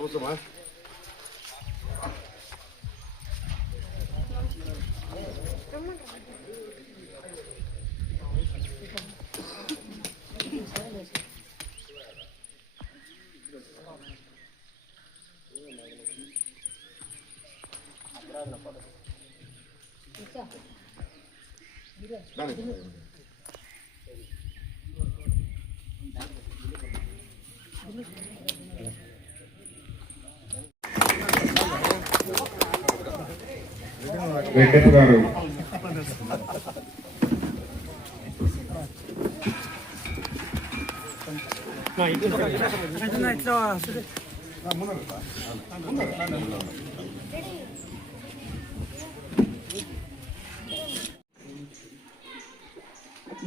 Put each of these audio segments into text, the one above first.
అవసరమా? వెంకట గారు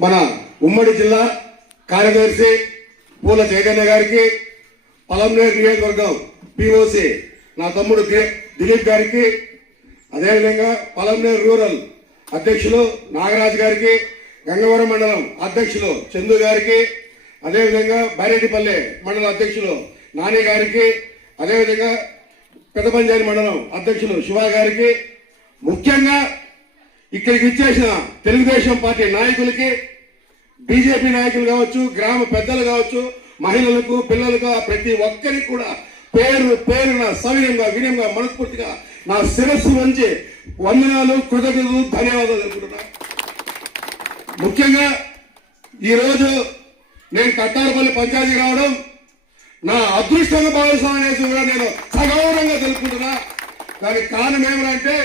మన ఉమ్మడి జిల్లా కార్యదర్శి పూల చైతన్య గారికి, పలంనేరు నియోజకవర్గం పిఓసి నా తమ్ముడు దిలీప్ గారికి, అదేవిధంగా పలంనేరు రూరల్ అధ్యక్షులు నాగరాజు గారికి, గంగవరం మండలం అధ్యక్షులు చందు గారికి, అదేవిధంగా బైరెడ్డిపల్లె మండల అధ్యక్షులు నాని గారికి, అదేవిధంగా పెద్దపంజాని మండలం అధ్యక్షులు శివ గారికి, ముఖ్యంగా ఇక్కడికి ఇచ్చేసిన తెలుగుదేశం పార్టీ నాయకులకి, బీజేపీ నాయకులు కావచ్చు, గ్రామ పెద్దలు కావచ్చు, మహిళలకు, పిల్లలకు, ప్రతి ఒక్కరికి కూడా పేరు పేరున సవినయంగా వినయంగా మనస్ఫూర్తిగా నా శిరస్సు వంచి వందనాలు, కృతజ్ఞతలు, ధన్యవాదాలు తెలుపుతున్నా. ముఖ్యంగా ఈరోజు నేను కట్టారపల్లి పంచాయతీకి రావడం నా అదృష్టంగా భావిస్తాననేసి కూడా నేను సగౌరవంగా తెలుపుకుంటున్నా. దానికి కారణం ఏమంటే,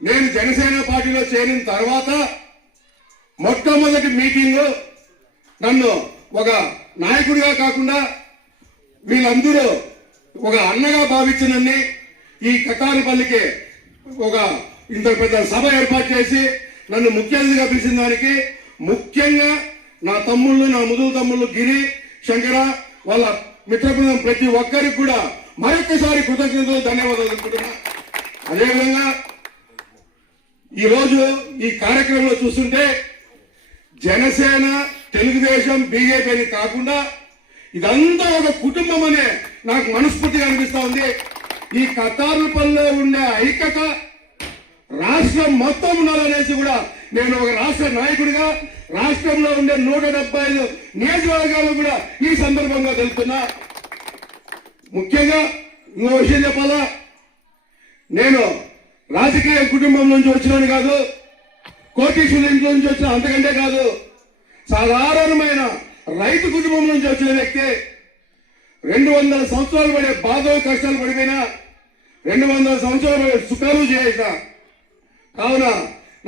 నేను జనసేన పార్టీలో చేరిన తర్వాత మొట్టమొదటి మీటింగ్ నన్ను ఒక నాయకుడిగా కాకుండా వీళ్ళందరూ ఒక అన్నగా భావించినన్ని ఈ కట్టారపల్లికి ఒక ఇంత పెద్ద సభ ఏర్పాటు చేసి నన్ను ముఖ్య అతిథిగా పిలిచిన దానికి ముఖ్యంగా నా తమ్ముళ్ళు, నా ముదుగు తమ్ముళ్ళు గిరి, శంకర, వాళ్ళ మిత్రబృందం ప్రతి ఒక్కరికి కూడా మరొకసారి కృతజ్ఞతలు, ధన్యవాదాలు తెలుపుతున్నా. అదేవిధంగా ఈరోజు ఈ కార్యక్రమంలో చూస్తుంటే జనసేన, తెలుగుదేశం, బీజేపీ అని కాకుండా ఇదంతా ఒక కుటుంబం అనే నాకు మనస్ఫూర్తిగా అనిపిస్తా ఉంది. ఈ కతారుపల్లిలో ఉండే ఐక్యత రాష్ట్రం మొత్తం ఉండాలనేసి కూడా నేను ఒక రాష్ట్ర నాయకుడిగా రాష్ట్రంలో ఉండే 175 నియోజకవర్గాలు కూడా ఈ సందర్భంగా తెలుపుతున్నా. ముఖ్యంగా ఇంకో విషయం చెప్పాలా, నేను రాజకీయ కుటుంబం నుంచి వచ్చినాను కాదు, కోటీశ్వరుల ఇంట్లో నుంచి వచ్చిన అంతకంటే కాదు, సాధారణమైన రైతు కుటుంబం నుంచి వచ్చిన వ్యక్తి. 200 సంవత్సరాలు పడే బాధలు, కష్టాలు పడిపోయినా 200 సంవత్సరాలు పడే సుఖాలు చేసిన కావున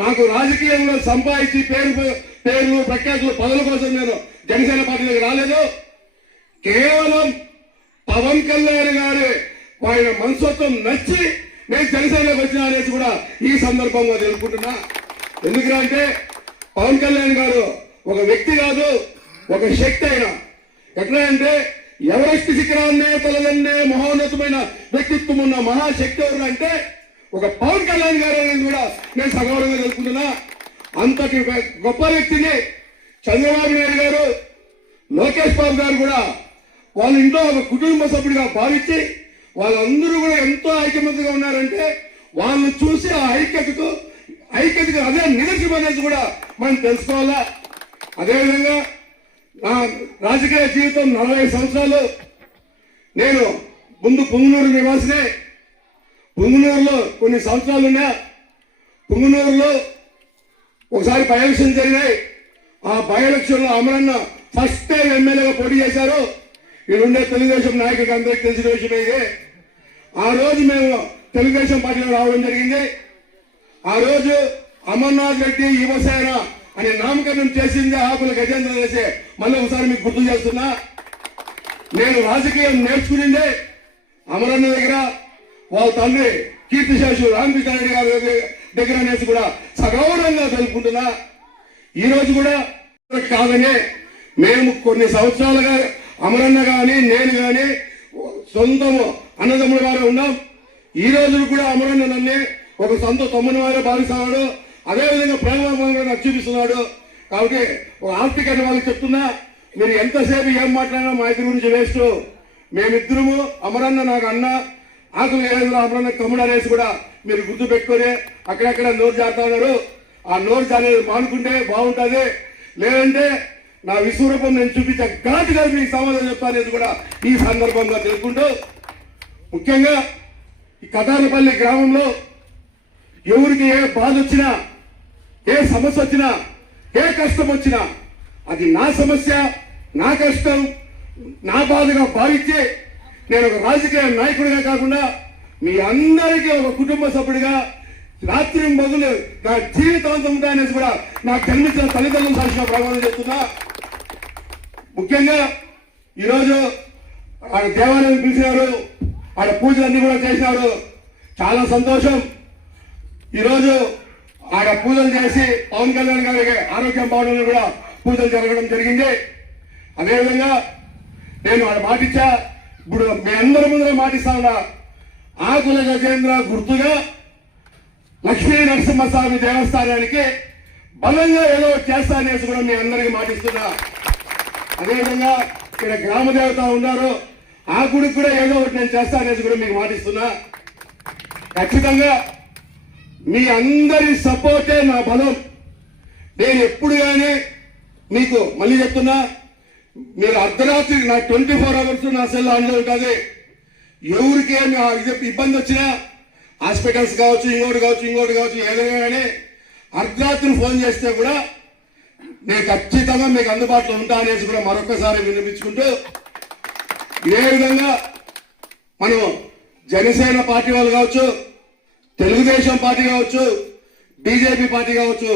నాకు రాజకీయంలో సంపాదించి పేర్లు ప్రఖ్యాతులు, పదవుల కోసం నేను జనసేన పార్టీలోకి రాలేదు. కేవలం పవన్ కళ్యాణ్ గారి ఆయన మనస్తత్వం నచ్చి నేను జనసేనలోకి వచ్చిన అనేసి కూడా ఈ సందర్భంగా తెలుపుకుంటున్నా. ఎందుకంటే పవన్ కళ్యాణ్ గారు ఒక వ్యక్తి కాదు, ఒక శక్తి. అయినా ఎట్లా అంటే ఎవరెస్ట్ శిఖరాన్నే తలదన్నే మహోన్నతమైన వ్యక్తిత్వం ఉన్న మహాశక్తి ఎవరు అంటే ఒక పవన్ కళ్యాణ్ గారు అనేది కూడా నేను సగౌరవంగా తెలుపుకుంటున్నా. అంతటి గొప్ప వ్యక్తిని చంద్రబాబు నాయుడు గారు, లోకేష్ బాబు గారు కూడా వాళ్ళ ఇంట్లో ఒక కుటుంబ సభ్యుడిగా భావించి వాళ్ళందరూ కూడా ఎంతో ఐకమత్యంగా ఉన్నారంటే వాళ్ళని చూసి ఆ ఐక్యతకు అదే నిదర్శనం అనేది కూడా మనం తెలుసుకోవాలా. అదేవిధంగా నా రాజకీయ జీవితం 40 సంవత్సరాలు. నేను ముందు పుంగనూరు నివాసినే. పుంగనూరులో కొన్ని సంవత్సరాలు ఉన్నా. పుంగనూరులో ఒకసారి బై ఎలక్షన్ జరిగినాయి. ఆ బై ఎలక్షన్ లో అమరన్న ఫస్ట్ టైం ఎమ్మెల్యేగా పోటీ చేశారు. ఇక్కడుండే తెలుగుదేశం నాయకుడికి అందరికీ తెలిసిన విషయం ఇదే. ఆ రోజు మేము తెలుగుదేశం పార్టీలో రావడం జరిగింది. ఆ రోజు అమర్నాథ్ రెడ్డి యువసేన అనే నామకరణం చేసింది ఆకుల గజేంద్ర చేసే. మళ్ళీ ఒకసారి మీకు గుర్తు చేస్తున్నా. నేను రాజకీయం నేర్చుకునిందే అమరన్న దగ్గర, వాళ్ళ తండ్రి కీర్తిశేషు రామకృష్ణారెడ్డి గారి దగ్గర అనేసి కూడా సగౌరవంగా తెలుపుకుంటున్నా. ఈ రోజు కూడా కాదని మేము కొన్ని సంవత్సరాలుగా అమరన్న గాని నేను గాని సొంతము అన్నదమ్ముల వారే ఉన్నాం. ఈ రోజు కూడా అమరన్న నన్ను ఒక సొంత తమ్ముని వారే భావిస్తున్నాడు. అదేవిధంగా ప్రేమ నాకు చూపిస్తున్నాడు. కాబట్టి ఒక ఆర్థిక వాళ్ళకి చెప్తున్నా, మీరు ఎంతసేపు ఏం మాట్లాడినా మా ఇద్దరి గురించి వేస్ట్. మేమిద్దరము అమరన్న నాకు అన్న, ఆకులు ఏదో అమరన్న తమ్ముడు అనేసి కూడా మీరు గుర్తు పెట్టుకొని అక్కడక్కడ నోరు జారుతా ఉన్నారు. ఆ నోరు జారేది మానుకుంటే బాగుంటుంది. లేదంటే నా విశ్వరూపం నేను చూపించే ఘాటుగా మీకు సమాధానం చెప్తానేది కూడా ఈ సందర్భంగా తెలుపుకుంటూ, ముఖ్యంగా ఈ కథానపల్లి గ్రామంలో ఎవరికి ఏ బాధ వచ్చినా, ఏ సమస్య వచ్చినా, ఏ కష్టం వచ్చినా అది నా సమస్య, నా కష్టం, నా బాధగా భావించి నేను ఒక రాజకీయ నాయకుడిగా కాకుండా మీ అందరికీ ఒక కుటుంబ సభ్యుడిగా రాత్రి మొదలు నా జీవితాంతం ఉంటాయనేసి కూడా నాకు జన్మించిన తల్లిదండ్రులు సాక్షిగా ప్రమాణం చేస్తున్నా. ముఖ్యంగా ఈరోజు ఆడ దేవాలయం పిలిచినారు, ఆడ పూజలన్నీ కూడా చేసినారు. చాలా సంతోషం. ఈరోజు ఆడ పూజలు చేసి పవన్ కళ్యాణ్ గారికి ఆరోగ్యం బాగుండాలని కూడా పూజలు జరగడం జరిగింది. అదేవిధంగా నేను ఆడ మాటిచ్చా, ఇప్పుడు మీ అందరి ముందర మాటిస్తా ఉన్నా, ఆకుల గజేంద్ర గుర్తుగా లక్ష్మీ నరసింహస్వామి దేవస్థానానికి బలంగా ఏదో చేస్తా అనేసి కూడా మీ అందరికీ మాటిస్తున్నా. అదేవిధంగా ఇక్కడ గ్రామ దేవత ఉన్నారు, ఆ గుడికి కూడా ఏదో ఒకటి నేను చేస్తా అనేసి కూడా మీకు మాటిస్తున్నా. ఖచ్చితంగా మీ అందరి సపోర్టే నా బలం. నేను ఎప్పుడు కానీ మీకు మళ్ళీ చెప్తున్నా, మీరు అర్ధరాత్రి నా 24 hours నా సెల్ ఆన్లో ఉంటుంది. ఎవరికి ఏమి ఇబ్బంది వచ్చినా, హాస్పిటల్స్ కావచ్చు, ఇంకోటి కావచ్చు ఏదైనా కానీ అర్ధరాత్రి ఫోన్ చేస్తే కూడా నేను ఖచ్చితంగా మీకు అందుబాటులో ఉంటా అనేసి కూడా మరొకసారి వినిపించుకుంటూ, ఇదే విధంగా మనం జనసేన పార్టీ వాళ్ళు కావచ్చు, తెలుగుదేశం పార్టీ కావచ్చు, బీజేపీ పార్టీ కావచ్చు,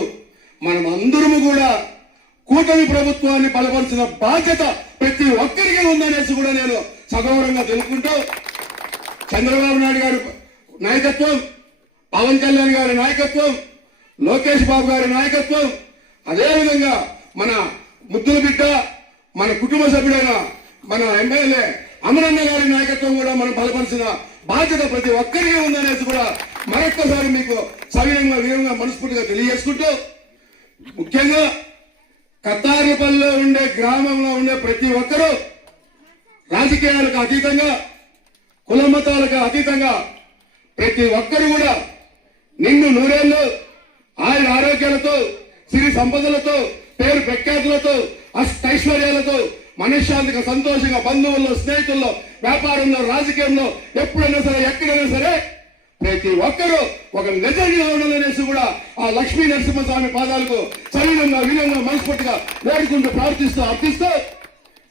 మనం అందరము కూడా కూటమి ప్రభుత్వాన్ని బలపరిచిన బాధ్యత ప్రతి ఒక్కరికి ఉందనేసి కూడా నేను సగౌరవంగా తెలుపుకుంటూ, చంద్రబాబు నాయుడు గారి నాయకత్వం, పవన్ కళ్యాణ్ గారి నాయకత్వం, లోకేష్ బాబు గారి నాయకత్వం, అదేవిధంగా మన ముద్దుల బిడ్డ, మన కుటుంబ సభ్యుడైన మన ఎమ్మెల్యే అమరన్న గారి నాయకత్వం కూడా మనం బలపరిచిన బాధ్యత ప్రతి ఒక్కరికి ఉందనేసి కూడా మరొక్కసారి మీకు సవినంగా వీరంగా మనస్ఫూర్తిగా తెలియజేసుకుంటూ, ముఖ్యంగా కతారిపల్లిలో ఉండే గ్రామంలో ఉండే ప్రతి ఒక్కరూ రాజకీయాలకు అతీతంగా, కుల మతాలకు అతీతంగా ప్రతి ఒక్కరు కూడా నిన్ను నూరేళ్లు ఆయన ఆరోగ్యాలతో, సిరి సంపదలతో, పేరు ప్రఖ్యాతులతో, అష్టైశ్వర్యాలతో, మనశ్శాంతిగా, సంతోషంగా, బంధువుల్లో, స్నేహితుల్లో, వ్యాపారంలో, రాజకీయంలో ఎప్పుడైనా సరే, ఎక్కడైనా సరే ప్రతి ఒక్కరూ ఒక నిజంగా ఉండాలనేసి కూడా ఆ లక్ష్మీ నరసింహస్వామి పాదాలకు సవినంగా వినంగా మనస్ఫూర్తిగా వేడుకుంటూ ప్రార్థిస్తూ అర్థిస్తూ,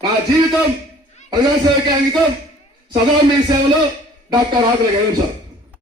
నా జీవితం ప్రజాసేవకి అంకితం. సదా మీ సేవలో డాక్టర్ ఆకుల గణేష్ సార్.